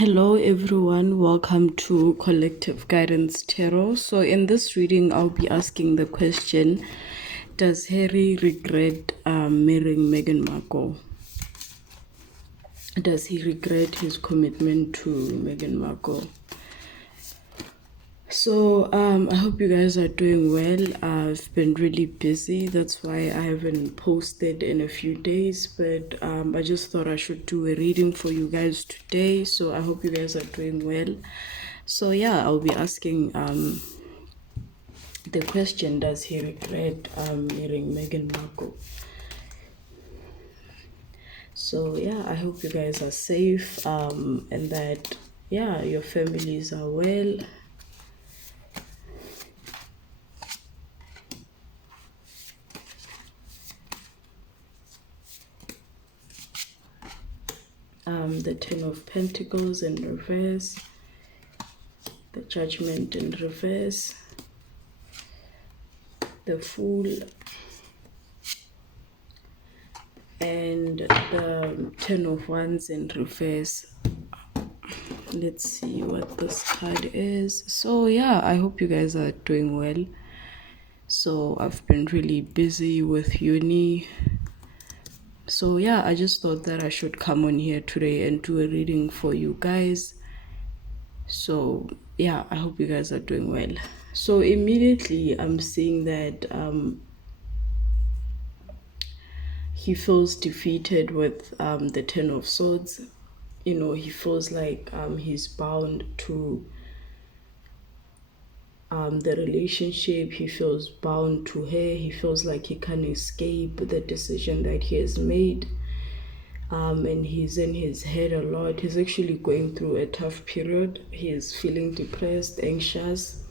Hello everyone, welcome to Collective Guidance Tarot. So in this reading, I'll be asking the question, does Harry regret marrying Meghan Markle? Does he regret his commitment to Meghan Markle? So I hope you guys are doing well. I've been really busy, that's why I haven't posted in a few days, but I just thought I should do a reading for you guys today. So I hope you guys are doing well. So yeah, I'll be asking the question, does he regret marrying Meghan Markle? So yeah, I hope you guys are safe and that your families are well. The Ten of Pentacles in reverse, the Judgment in reverse, the Fool, and the Ten of Wands in reverse. Let's see what this card is. So yeah, I hope you guys are doing well. So I've been really busy with uni. So yeah, I just thought that I should come on here today and do a reading for you guys. So yeah, I hope you guys are doing well. So immediately I'm seeing that he feels defeated with the Ten of Swords. You know, he feels like he's bound to the relationship. He feels bound to her. He feels like he can't escape the decision that he has made. And he's in his head a lot. He's actually going through a tough period. He is feeling depressed, anxious.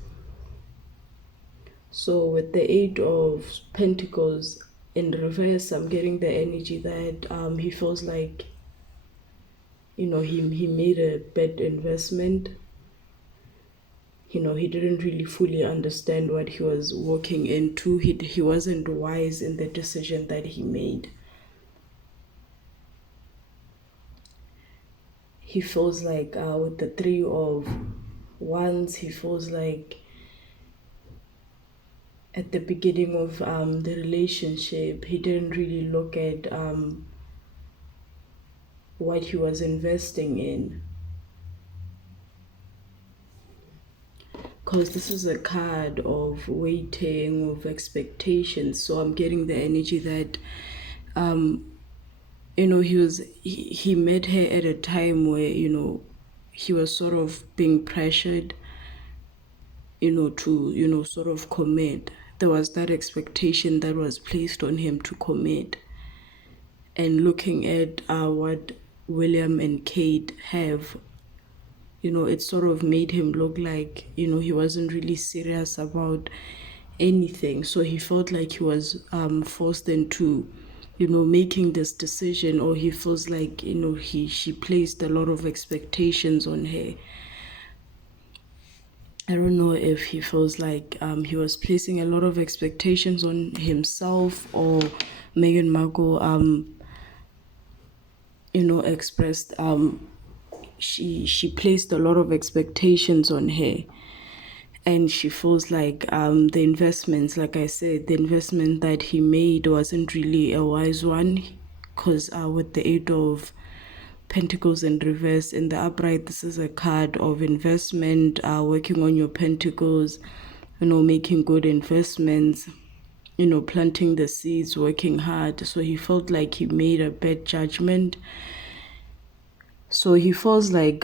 So with the Eight of Pentacles in reverse, I'm getting the energy that he feels like, you know, he made a bad investment. You know, he didn't really fully understand what he was walking into. He wasn't wise in the decision that he made. He feels like with the Three of Wands, he feels like at the beginning of the relationship, he didn't really look at what he was investing in. Because this is a card of waiting, of expectations. So I'm getting the energy that you know, he met her at a time where, you know, he was sort of being pressured, you know, to, you know, sort of commit. There was that expectation that was placed on him to commit. And looking at what William and Kate have, you know, it sort of made him look like, you know, he wasn't really serious about anything. So he felt like he was forced into, you know, making this decision, or he feels like, you know, she placed a lot of expectations on her. I don't know if he feels like he was placing a lot of expectations on himself, or Meghan Markle you know, expressed she placed a lot of expectations on her, and she feels like the investments, like I said, the investment that he made wasn't really a wise one, because with the Eight of Pentacles in reverse in the upright, this is a card of investment, working on your pentacles, you know, making good investments, you know, planting the seeds, working hard. So he felt like he made a bad judgment. So he feels like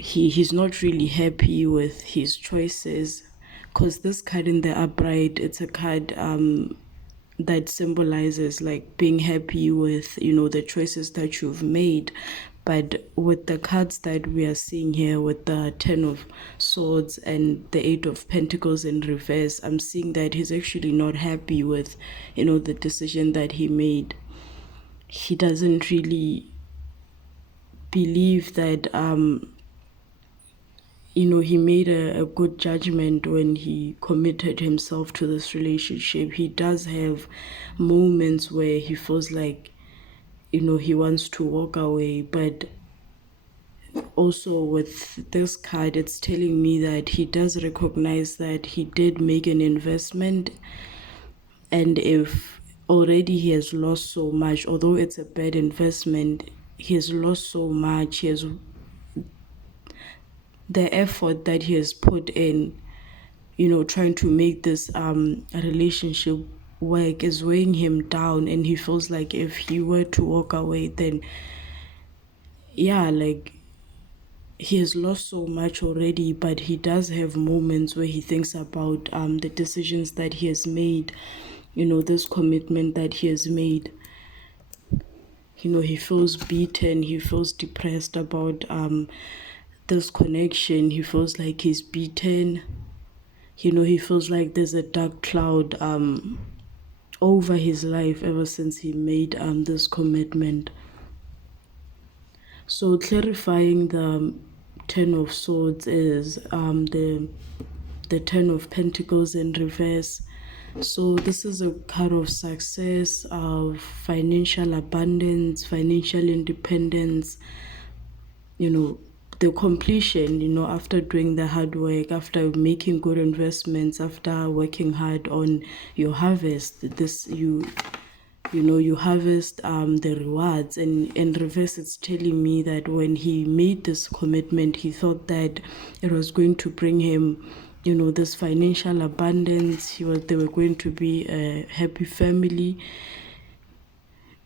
he's not really happy with his choices, because this card in the upright, it's a card that symbolizes like being happy with, you know, the choices that you've made. But with the cards that we are seeing here, with the Ten of Swords and the Eight of Pentacles in reverse, I'm seeing that he's actually not happy with, you know, the decision that he made. He doesn't really believe that you know, he made a good judgment when he committed himself to this relationship. He does have moments where he feels like, you know, he wants to walk away, but also with this card, it's telling me that he does recognize that he did make an investment, and if already he has lost so much, although it's a bad investment, he has lost so much. He has the effort that he has put in, trying to make this relationship work is weighing him down, and he feels like if he were to walk away, then yeah, like he has lost so much already. But he does have moments where he thinks about the decisions that he has made, this commitment that he has made. He feels beaten, he feels depressed about this connection. He feels like he's beaten. He feels like there's a dark cloud over his life ever since he made this commitment. So clarifying the Ten of Swords is the Ten of Pentacles in reverse. So this is a card of success, of financial abundance, financial independence, the completion, after doing the hard work, after making good investments, after working hard on your harvest. You harvest the rewards. And in reverse, it's telling me that when he made this commitment, he thought that it was going to bring him this financial abundance. They were going to be a happy family.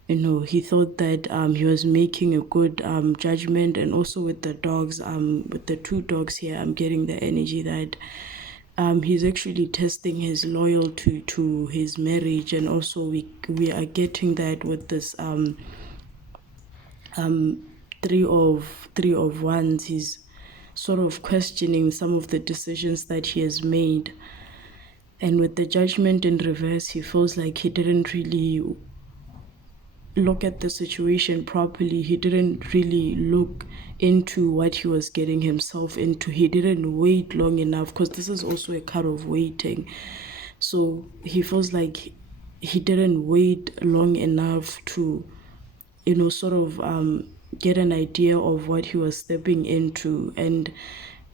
He thought that he was making a good judgment. And also with the dogs, with the two dogs here, I'm getting the energy that he's actually testing his loyalty to his marriage. And also we are getting that with this three of wands. He's sort of questioning some of the decisions that he has made. And with the Judgment in reverse, he feels like he didn't really look at the situation properly. He didn't really look into what he was getting himself into. He didn't wait long enough, because this is also a card of waiting. So he feels like he didn't wait long enough to sort of get an idea of what he was stepping into. And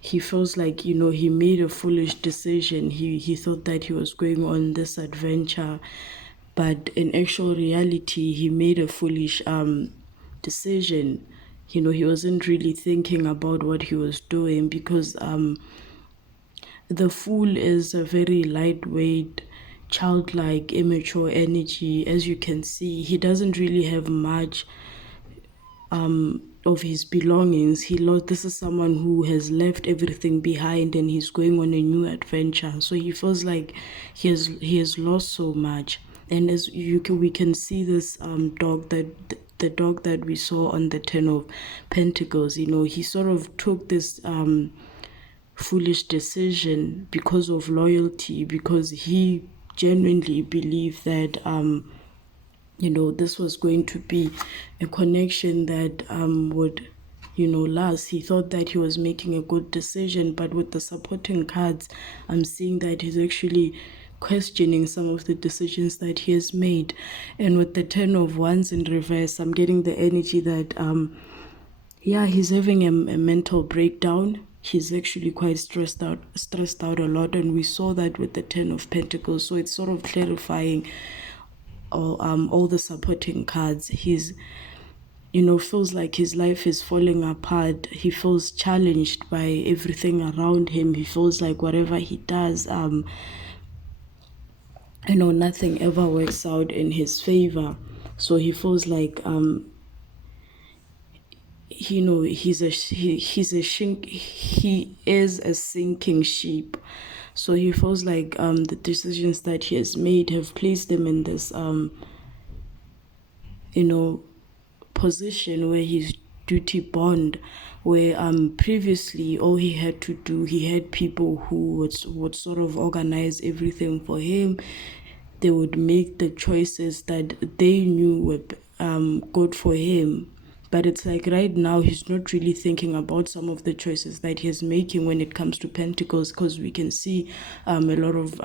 he feels like he made a foolish decision. He thought that he was going on this adventure, but in actual reality he made a foolish decision. He wasn't really thinking about what he was doing, because the Fool is a very lightweight, childlike, immature energy. As you can see, he doesn't really have much of his belongings. This is someone who has left everything behind, and he's going on a new adventure. So he feels like he has lost so much. And as we can see this dog, that the dog that we saw on the Ten of Pentacles, he sort of took this foolish decision because of loyalty, because he genuinely believed that this was going to be a connection that would last. He thought that he was making a good decision, but with the supporting cards, I'm seeing that he's actually questioning some of the decisions that he has made. And with the Ten of Wands in reverse, I'm getting the energy that he's having a mental breakdown. He's actually quite stressed out a lot, and we saw that with the Ten of Pentacles. So it's sort of clarifying all the supporting cards. He's feels like his life is falling apart. He feels challenged by everything around him. He feels like whatever he does, nothing ever works out in his favor. So he feels like he is a sinking ship. So he feels like the decisions that he has made have placed him in this position where he's duty bound, where previously all he had to do, he had people who would sort of organize everything for him. They would make the choices that they knew were good for him. But it's like right now he's not really thinking about some of the choices that he's making when it comes to Pentacles, because we can see a lot of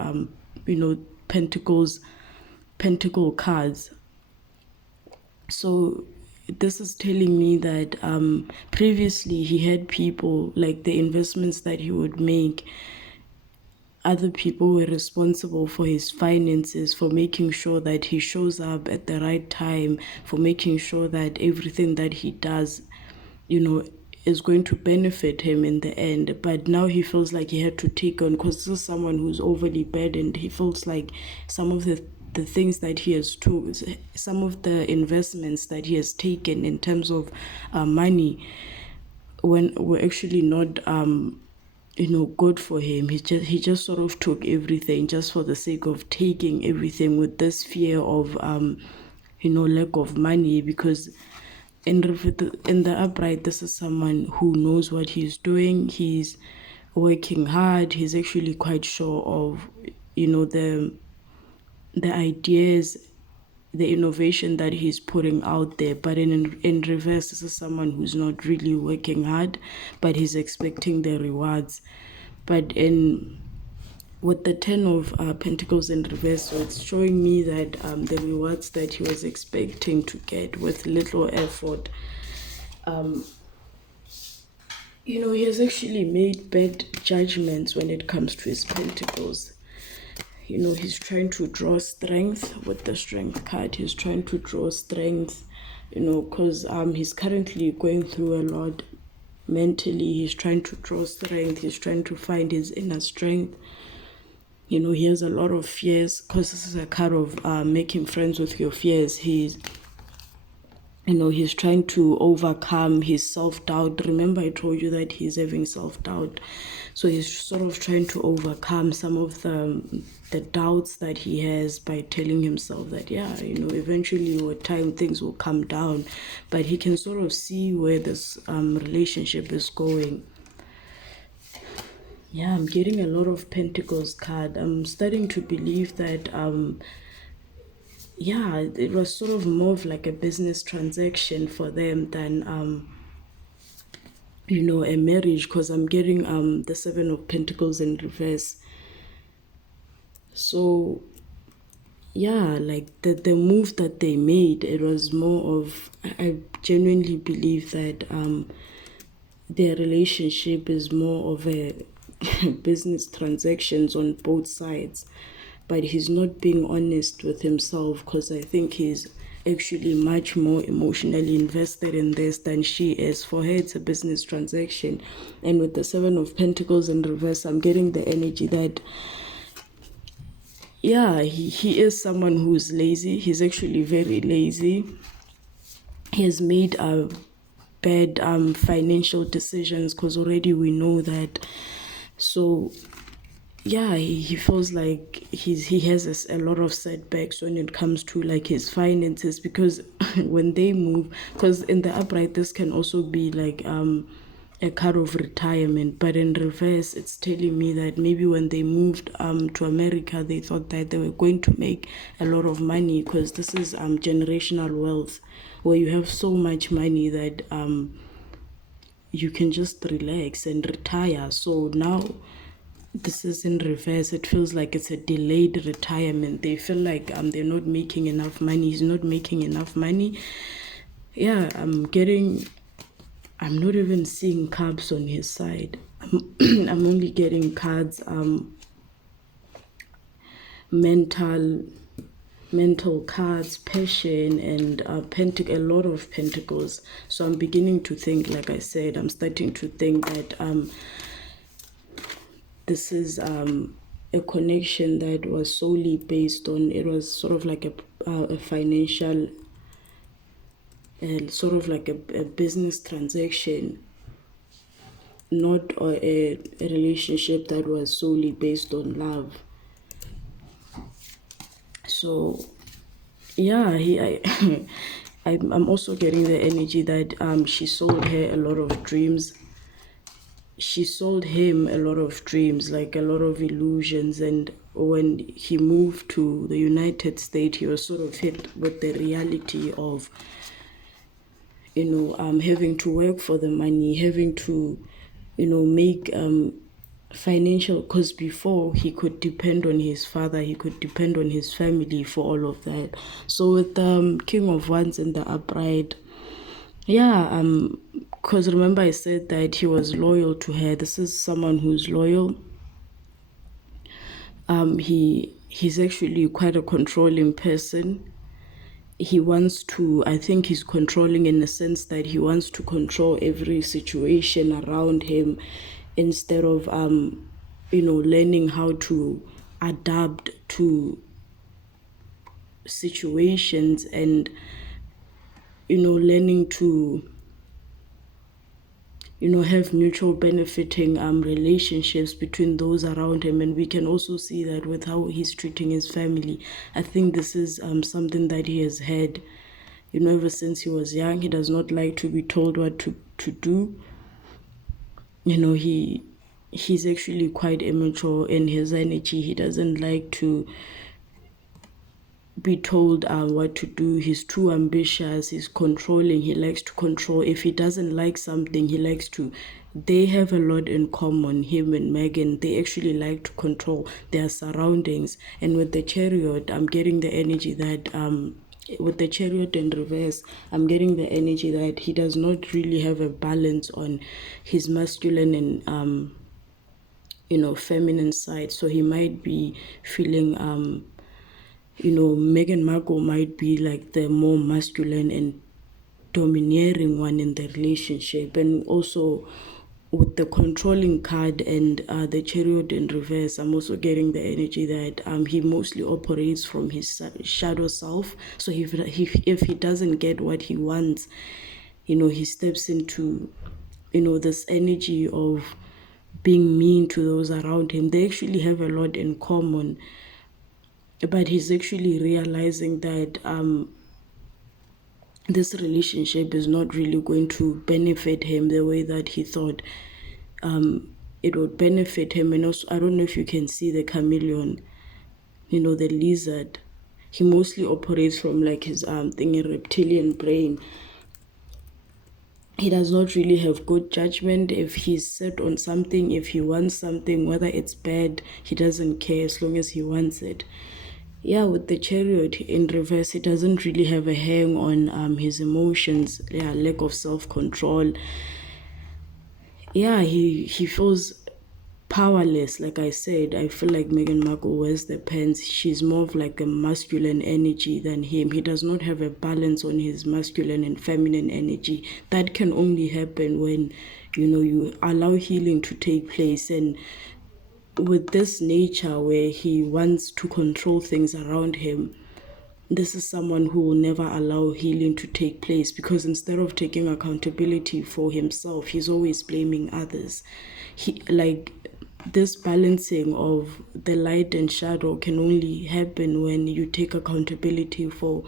pentacle cards. So this is telling me that previously he had people, like the investments that he would make, other people were responsible for his finances, for making sure that he shows up at the right time, for making sure that everything that he does, is going to benefit him in the end. But now he feels like he had to take on, because this is someone who's overly burdened. He feels like some of the things that he has took, some of the investments that he has taken in terms of money, when were actually not good for him. He just sort of took everything just for the sake of taking everything, with this fear of lack of money. Because in the upright, this is someone who knows what he's doing. He's working hard. He's actually quite sure of the ideas, the innovation that he's putting out there. But in reverse, this is someone who's not really working hard, but he's expecting the rewards. But in with the 10 of Pentacles in reverse, so it's showing me that the rewards that he was expecting to get with little effort, he has actually made bad judgments when it comes to his Pentacles. He's trying to draw strength with the Strength card. He's trying to draw strength, because he's currently going through a lot mentally. He's trying to draw strength. He's trying to find his inner strength. He has a lot of fears, because this is a card of making friends with your fears. He's trying to overcome his self-doubt. Remember, I told you that he's having self-doubt. So he's sort of trying to overcome some of the doubts that he has by telling himself that, eventually with time things will come down. But he can sort of see where this relationship is going. Yeah, I'm getting a lot of Pentacles card. I'm starting to believe that it was sort of more of like a business transaction for them than a marriage, because I'm getting the 7 of Pentacles in reverse. So like the move that they made, it was more of, I genuinely believe that their relationship is more of a business transactions on both sides. But he's not being honest with himself, because I think he's actually much more emotionally invested in this than she is. For her, it's a business transaction. And with the 7 of Pentacles in reverse, I'm getting the energy that he is someone who's lazy. He's actually very lazy. He has made bad financial decisions, because already we know that. So he feels like he has a lot of setbacks when it comes to like his finances, because when they move, because in the upright this can also be like a card of retirement, but in reverse it's telling me that maybe when they moved to America, they thought that they were going to make a lot of money, because this is generational wealth, where you have so much money that you can just relax and retire. So now this is in reverse. It feels like it's a delayed retirement. They feel like they're not making enough money. He's not making enough money. I'm not even seeing cards on his side. I'm only getting cards mental cards, passion, and a lot of Pentacles. So I'm beginning to think, like I said, I'm starting to think that this is a connection that was solely based on, it was sort of like a financial, sort of like a business transaction, not a relationship that was solely based on love. So I'm also getting the energy that she sold her a lot of dreams. She sold him a lot of dreams, like a lot of illusions. And when he moved to the United States, he was sort of hit with the reality of, having to work for the money, having to, make financial, because before he could depend on his father, he could depend on his family for all of that. So with King of Wands in the upright, Yeah, because remember I said that he was loyal to her. This is someone who's loyal. He's actually quite a controlling person. He wants to, I think he's controlling in the sense that he wants to control every situation around him instead of learning how to adapt to situations and learning to have mutual benefiting relationships between those around him. And we can also see that with how he's treating his family. I think this is something that he has had ever since he was young. He does not like to be told what to do. He's actually quite immature in his energy. He doesn't like to be told what to do. He's too ambitious. He's controlling. He likes to control. If he doesn't like something, he likes to. They have a lot in common, him and Meghan. They actually like to control their surroundings. And with the Chariot, I'm getting the energy that with the Chariot in reverse, I'm getting the energy that he does not really have a balance on his masculine and feminine side. So he might be feeling Meghan Markle might be like the more masculine and domineering one in the relationship. And also with the controlling card and the Chariot in reverse, I'm also getting the energy that he mostly operates from his shadow self. So if he doesn't get what he wants, he steps into this energy of being mean to those around him. They actually have a lot in common, but he's actually realizing that this relationship is not really going to benefit him the way that he thought it would benefit him. And also, I don't know if you can see the chameleon, the lizard. He mostly operates from like his thingy reptilian brain. He does not really have good judgment. If he's set on something, if he wants something, whether it's bad, he doesn't care as long as he wants it. Yeah, with the Chariot in reverse, he doesn't really have a hang on his emotions. Yeah, lack of self-control. Yeah, he feels powerless. Like I said, I feel like Meghan Markle wears the pants. She's more of like a masculine energy than him. He does not have a balance on his masculine and feminine energy. That can only happen when you allow healing to take place. And with this nature where he wants to control things around him, this is someone who will never allow healing to take place, because instead of taking accountability for himself, he's always blaming others. This balancing of the light and shadow can only happen when you take accountability for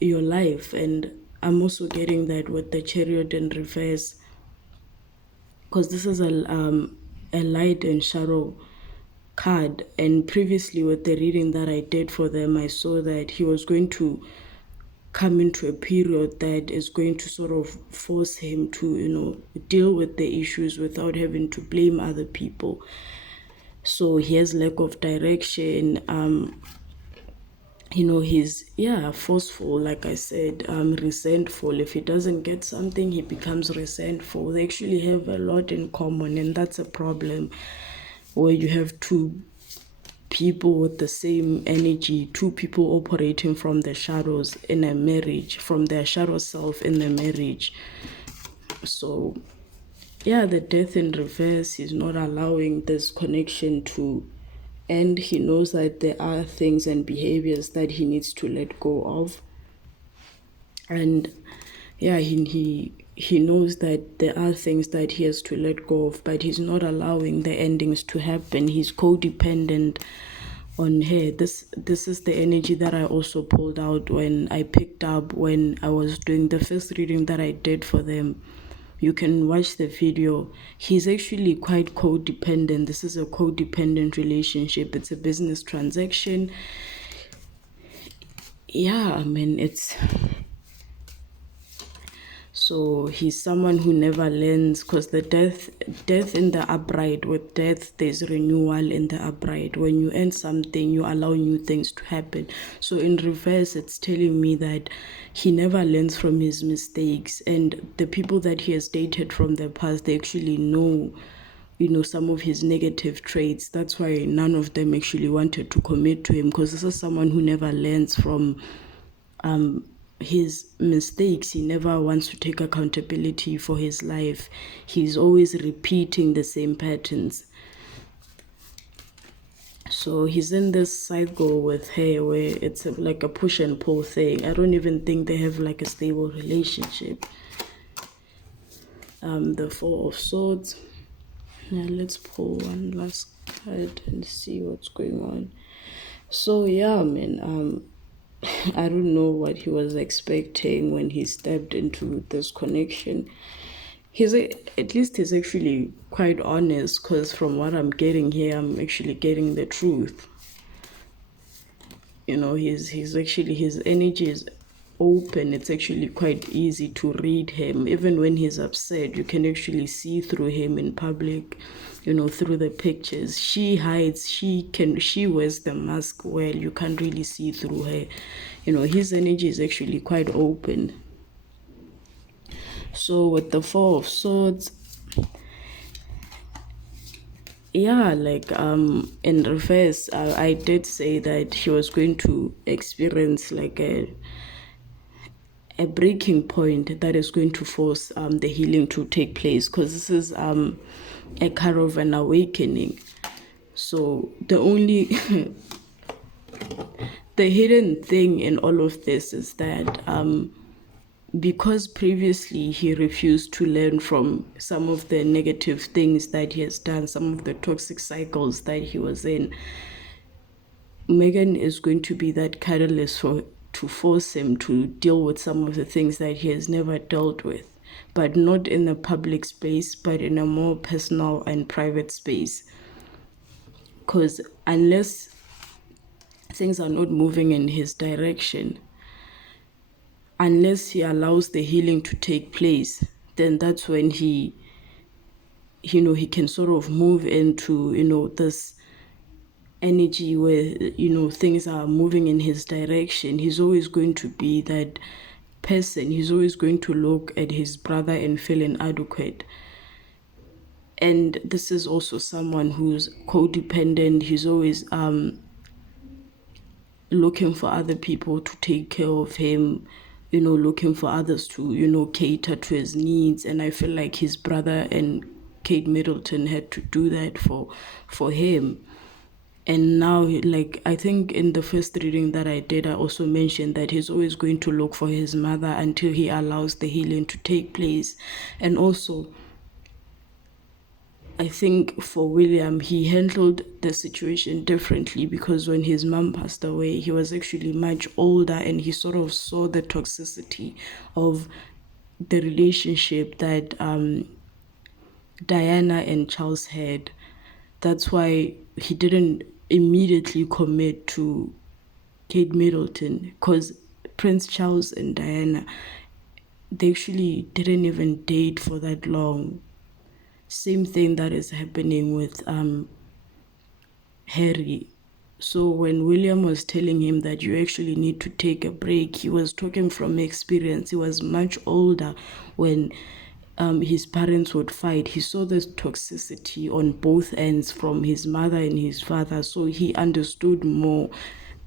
your life. And I'm also getting that with the Chariot in reverse, because this is a light and shadow card. And previously with the reading that I did for them, I saw that he was going to come into a period that is going to sort of force him to deal with the issues without having to blame other people. So he has lack of direction. He's forceful, like I said, resentful. If he doesn't get something, he becomes resentful. They actually have a lot in common, and that's a problem where you have two people with the same energy, two people operating from the shadows in a marriage, from their shadow self in the marriage. So yeah, the death in reverse is not allowing this connection to end. He knows that there are things and behaviors that he needs to let go of. And yeah, he knows that there are things that he has to let go of, but he's not allowing the endings to happen. He's codependent on her. This is the energy that I also pulled out when I picked up when I was doing the first reading that I did for them. You can watch the video. He's actually quite codependent. This is a codependent relationship. It's a business transaction. Yeah, I mean, it's So he's someone who never learns, because the death in the upright, with death there's renewal in the upright. When you end something, you allow new things to happen. So in reverse, it's telling me that he never learns from his mistakes, and the people that he has dated from the past, they actually know, some of his negative traits. That's why none of them actually wanted to commit to him, because this is someone who never learns from his mistakes. He never wants to take accountability for his life. He's always repeating the same patterns. So he's in this cycle with her where it's like a push and pull thing. I don't even think they have like a stable relationship. The Four of Swords. Now let's pull one last card and see what's going on. So yeah, man, I don't know what he was expecting when he stepped into this connection. He's actually quite honest, because from what I'm getting here, I'm actually getting the truth. He's actually, his energy is open. It's actually quite easy to read him. Even when he's upset, you can actually see through him in public, through the pictures. She hides, she wears the mask well. You can't really see through her. His energy is actually quite open. So with the Four of Swords, yeah, like in reverse, I did say that he was going to experience like a breaking point that is going to force the healing to take place, because this is a kind of an awakening. So the only the hidden thing in all of this is that because previously he refused to learn from some of the negative things that he has done, some of the toxic cycles that he was in, Meghan is going to be that catalyst to force him to deal with some of the things that he has never dealt with, but not in a public space, but in a more personal and private space. Because unless things are not moving in his direction, unless he allows the healing to take place, then that's when he can sort of move into, this energy where, things are moving in his direction. He's always going to be that person. He's always going to look at his brother and feel inadequate. And this is also someone who's codependent. He's always looking for other people to take care of him, looking for others to, cater to his needs. And I feel like his brother and Kate Middleton had to do that for him. And now, like, I think in the first reading that I did, I also mentioned that he's always going to look for his mother until he allows the healing to take place. And also, I think for William, he handled the situation differently, because when his mom passed away, he was actually much older, and he sort of saw the toxicity of the relationship that Diana and Charles had. That's why he didn't immediately commit to Kate Middleton, because Prince Charles and Diana, they actually didn't even date for that long. Same thing that is happening with Harry. So when William was telling him that you actually need to take a break, he was talking from experience. He was much older when his parents would fight. He saw this toxicity on both ends, from his mother and his father. So he understood more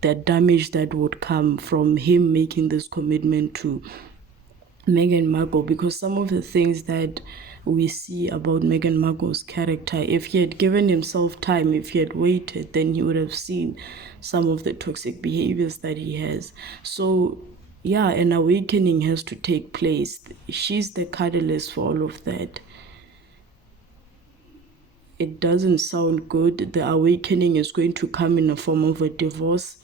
the damage that would come from him making this commitment to Meghan Markle, because some of the things that we see about Meghan Markle's character, if he had given himself time, if he had waited, then he would have seen some of the toxic behaviors that he has. So yeah, an awakening has to take place. She's the catalyst for all of that. It doesn't sound good. The awakening is going to come in the form of a divorce,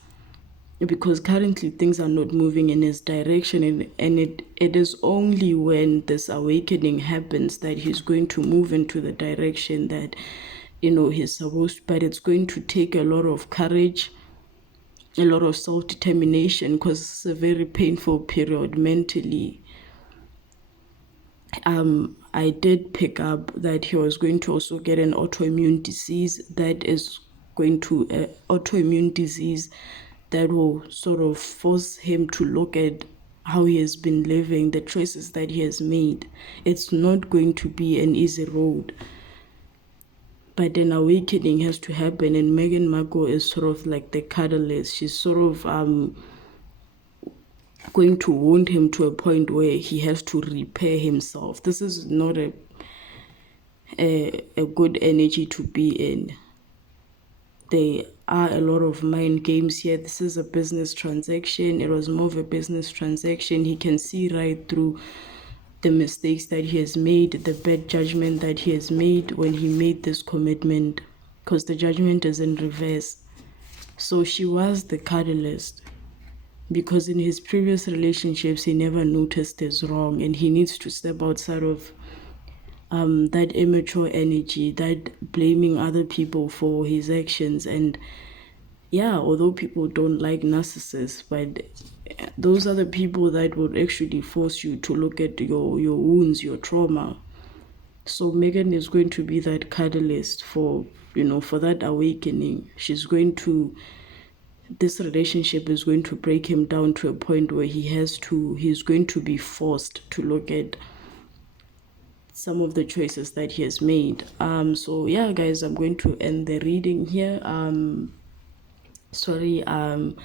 because currently things are not moving in his direction, and it is only when this awakening happens that he's going to move into the direction that he's supposed. But it's going to take a lot of courage, a lot of self-determination, because it's a very painful period mentally. I did pick up that he was going to also get an autoimmune disease that is going to autoimmune disease that will sort of force him to look at how he has been living, the choices that he has made. It's not going to be an easy road. But an awakening has to happen, and Meghan Markle is sort of like the catalyst. She's sort of going to wound him to a point where he has to repair himself. This is not a good energy to be in. There are a lot of mind games here. This is a business transaction. It was more of a business transaction. He can see right through the mistakes that he has made, the bad judgment that he has made when he made this commitment, because the judgment is in reverse. So she was the catalyst, because in his previous relationships he never noticed his wrong, and he needs to step outside of that immature energy, that blaming other people for his actions. And yeah, although people don't like narcissists, but those are the people that would actually force you to look at your wounds, your trauma. So Meghan is going to be that catalyst for, for that awakening. She's going to, this relationship is going to break him down to a point where he's going to be forced to look at some of the choices that he has made. So yeah, guys, I'm going to end the reading here. Sorry, I'm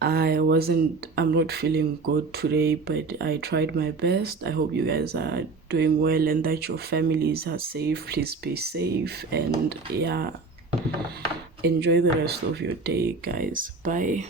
not feeling good today, but I tried my best. I hope you guys are doing well and that your families are safe. Please be safe, and yeah, enjoy the rest of your day, guys. Bye.